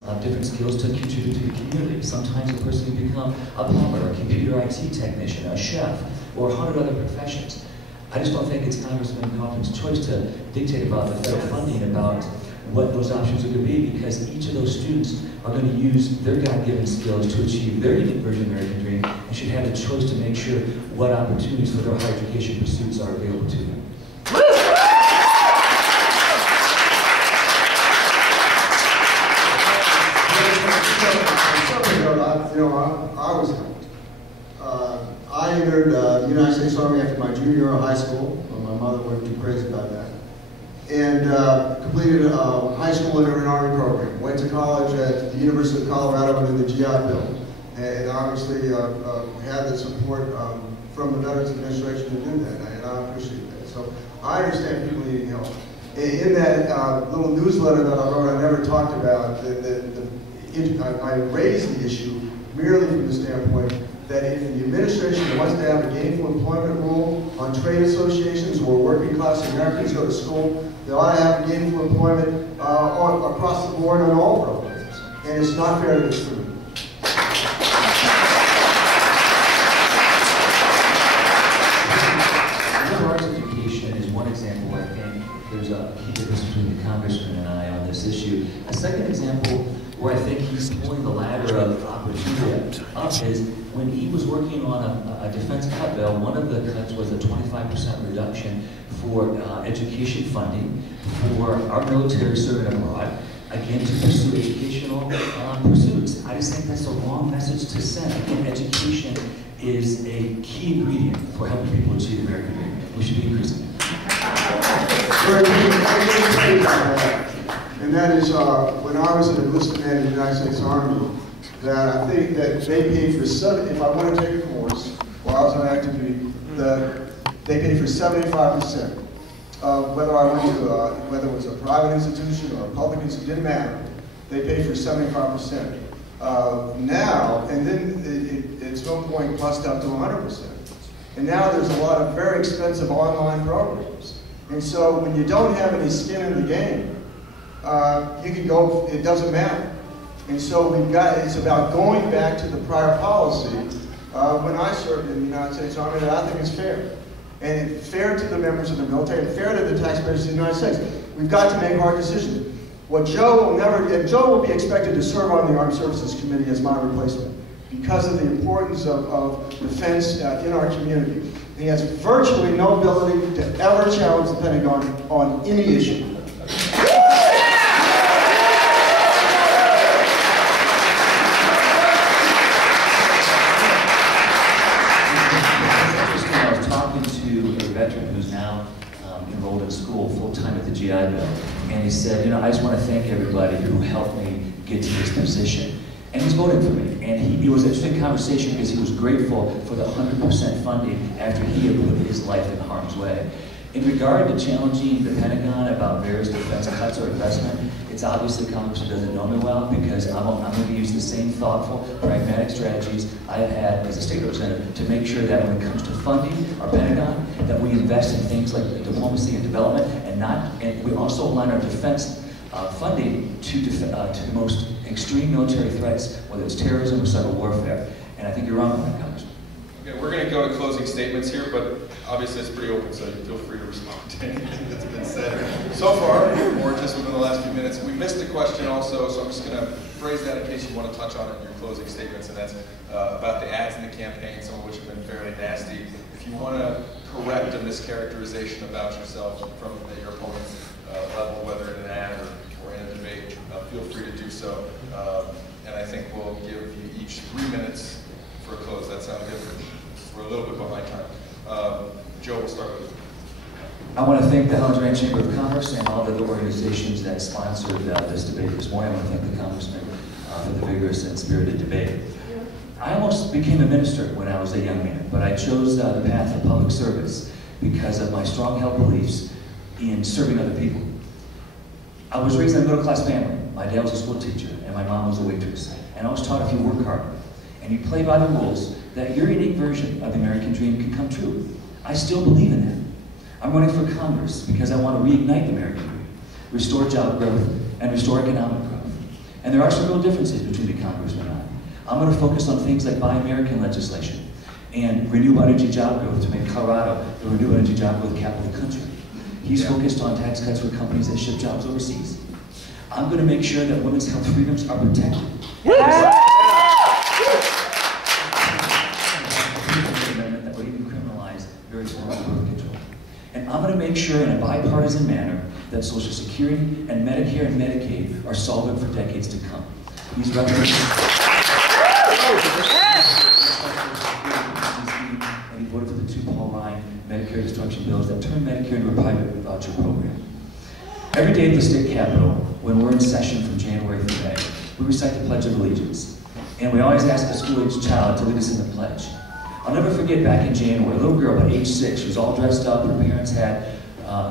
Different skills to contribute to the community. Sometimes a person can become a plumber, a computer IT technician, a chef, or 100 other professions. I just don't think it's Congressman Kaufman's choice to dictate about the federal funding, about what those options are going to be, because each of those students are going to use their God-given skills to achieve their unique version of the American dream, and should have the choice to make sure what opportunities for their higher education pursuits are available to them. I was helped. I entered the United States Army after my junior year of high school. My mother went too crazy about that. And completed high school and an Army program. Went to college at the University of Colorado under the GI Bill. And obviously had the support from the Veterans Administration to do that. And I appreciate that. So I understand people needing help. In that little newsletter that I wrote, I never talked about I raised the issue merely from the standpoint that if the administration wants to have a gainful employment rule on trade associations where working class Americans go to school, they ought to have gainful employment across the board on all programs. And it's not fair to discriminate. Arts education is one example where I think there's a key difference between the Congressman and I on this issue. A second example where I think he's pulling the ladder of opportunity up is when he was working on a defense cut bill. One of the cuts was a 25% reduction for education funding for our military serving abroad, again, to pursue educational pursuits. I just think that's a wrong message to send. Again, education is a key ingredient for helping people achieve the American dream. We should be increasing it. And that is when I was an enlisted man in the United States Army, that I think that they paid for if I want to take a course while I was on active duty, they paid for 75%. Whether I went to whether it was a private institution or a public institution, didn't matter. They paid for 75%. Now, and then at some point bussed up to 100%. And now there's a lot of very expensive online programs. And so when you don't have any skin in the game, you can go, it doesn't matter. And so it's about going back to the prior policy when I served in the United States Army that I think is fair. And it's fair to the members of the military, and fair to the taxpayers of the United States. We've got to make hard decisions. What Joe will never, Joe will be expected to serve on the Armed Services Committee as my replacement because of the importance of defense in our community. And he has virtually no ability to ever challenge the Pentagon on any issue. Who's now enrolled in school full-time at the GI Bill. And he said, you know, I just want to thank everybody who helped me get to this position. And he's voted for me. And it was an interesting conversation because he was grateful for the 100% funding after he had put his life in harm's way. In regard to challenging the Pentagon about various defense cuts or investment, it's obviously Congress doesn't know me well because I'm going to use the same thoughtful, pragmatic strategies I have had as a state representative to make sure that when it comes to funding our Pentagon, that we invest in things like diplomacy and development, and we also align our defense funding to the most extreme military threats, whether it's terrorism or cyber warfare. And I think you're wrong on that, Congressman. Okay, we're going to go to closing statements here, but obviously it's pretty open, so you feel free to respond to anything that's been said so far, or just within the last few minutes. We missed a question also, so I'm just going to phrase that in case you want to touch on it in your closing statements, and that's about the ads in the campaign, some of which have been fairly nasty. If you want to correct a mischaracterization about yourself from your opponent's level, whether in an ad or in a debate, feel free to do so. And I think we'll give you each 3 minutes for a close. That sounds good. We're a little bit behind time. Joe, we'll start with you. I want to thank the Highlands Chamber of Commerce and all the other organizations that sponsored this debate this morning. I want to thank the Congressman for the vigorous and spirited debate. I almost became a minister when I was a young man, but I chose the path of public service because of my strong held beliefs in serving other people. I was raised in a middle-class family. My dad was a school teacher, and my mom was a waitress. And I was taught if you work hard and you play by the rules, that your unique version of the American dream can come true. I still believe in that. I'm running for Congress because I want to reignite the American dream, restore job growth, and restore economic growth. And there are some real differences between the congressmen and I. I'm going to focus on things like Buy American legislation and renewable energy job growth to make Colorado the renewable energy job growth capital of the country. He's focused on tax cuts for companies that ship jobs overseas. I'm going to make sure that women's health freedoms are protected. Amendment that would even criminalize various forms of birth control. And I'm going to make sure in a bipartisan manner that Social Security and Medicare and Medicaid are solvent for decades to come. He's representing and he voted for the two Paul Ryan Medicare destruction bills that turned Medicare into a private voucher program. Every day at the state capitol, when we're in session from January through May, we recite the Pledge of Allegiance. And we always ask a school-aged child to lead us in the pledge. I'll never forget back in January, a little girl about age 6, she was all dressed up, her parents had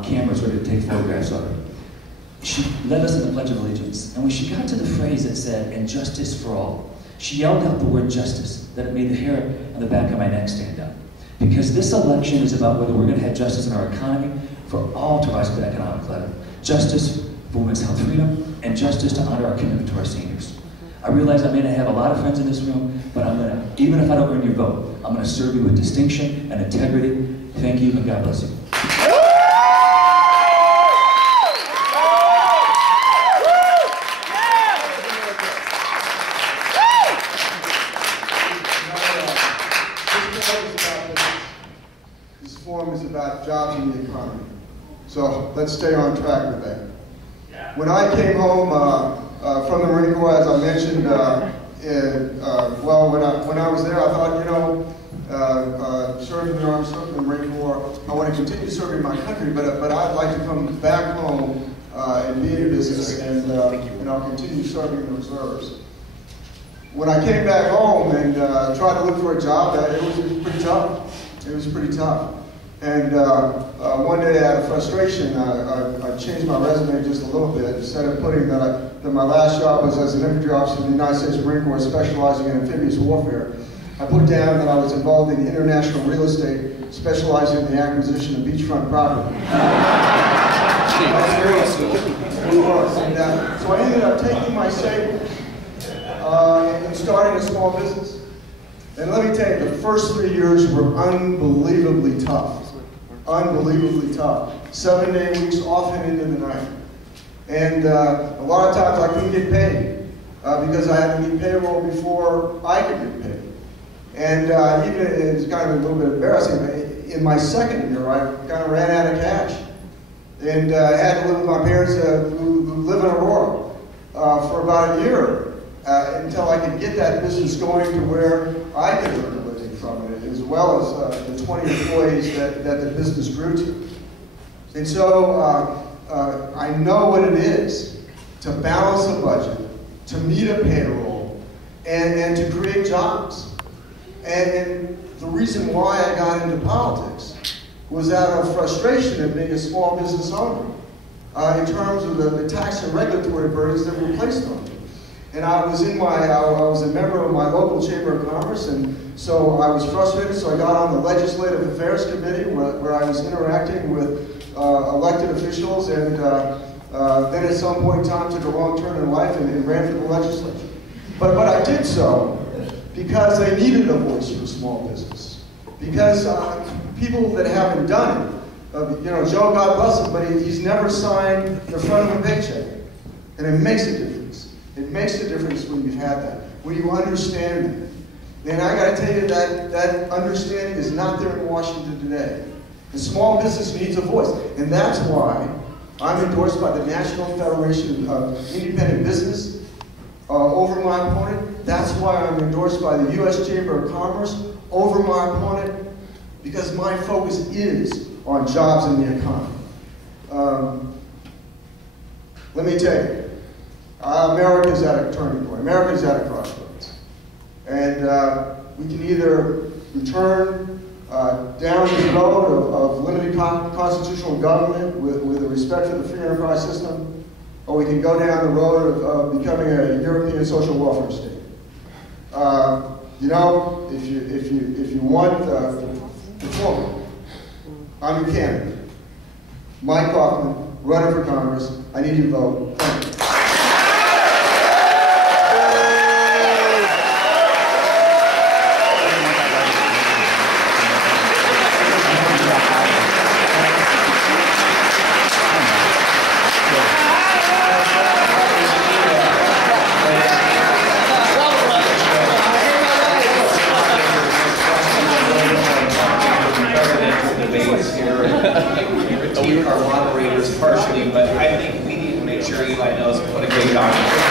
cameras ready to take photographs of her. She led us in the Pledge of Allegiance, and when she got to the phrase that said, "and justice for all," she yelled out the word justice, that it made the hair on the back of my neck stand up. Because this election is about whether we're going to have justice in our economy for all to rise to the economic ladder. Justice for women's health freedom, and justice to honor our commitment to our seniors. I realize I may not have a lot of friends in this room, but I'm going to, even if I don't earn your vote, I'm going to serve you with distinction and integrity. Thank you, and God bless you. This forum is about jobs in the economy. So let's stay on track with that. When I came home from the Marine Corps, as I mentioned, well, when I was there, I thought, you know, serving in the Army, serving in the Marine Corps, I want to continue serving my country, but I'd like to come back home and be in business, and I'll continue serving in the reserves. When I came back home and tried to look for a job, it was pretty tough. It was pretty tough. And one day, out of frustration, I changed my resume just a little bit. Instead of putting that my last job was as an infantry officer in the United States Marine Corps specializing in amphibious warfare, I put down that I was involved in international real estate, specializing in the acquisition of beachfront property. So I ended up taking my savings and starting a small business. And let me tell you, the first 3 years were unbelievably tough. Unbelievably tough. 7-day weeks, often into the night. And a lot of times I couldn't get paid because I had to meet payroll before I could get paid. And even, it's kind of a little bit embarrassing, but in my second year, I kind of ran out of cash. And I had to live with my parents who live in Aurora for about a year. Until I could get that business going to where I could earn a living from it, as well as the 20 employees that the business grew to. And so I know what it is to balance a budget, to meet a payroll, and to create jobs. And the reason why I got into politics was out of frustration at being a small business owner in terms of the tax and regulatory burdens that were placed on me. And I was a member of my local Chamber of Commerce, and so I was frustrated, so I got on the Legislative Affairs Committee where I was interacting with elected officials, and then at some point in time took a wrong turn in life and ran for the legislature. But I did so because they needed a voice for small business. Because people that haven't done it, you know, Joe, God bless him, but he's never signed the front of a paycheck. And it makes a difference. It makes a difference when you've had that, when you understand it. And I got to tell you that understanding is not there in Washington today. The small business needs a voice. And that's why I'm endorsed by the National Federation of Independent Business over my opponent. That's why I'm endorsed by the U.S. Chamber of Commerce over my opponent, because my focus is on jobs in the economy. Let me tell you, America's at a turning point. America's at a crossroads. And we can either return down this road of limited constitutional government with a respect for the free enterprise system, or we can go down the road of becoming a European social welfare state. You know, if you want the former, I'm your candidate. Mike Kaufman, running for Congress. I need your vote. Thank you. here and critique our moderators partially, but I think we need to make sure Eli knows and put a good document.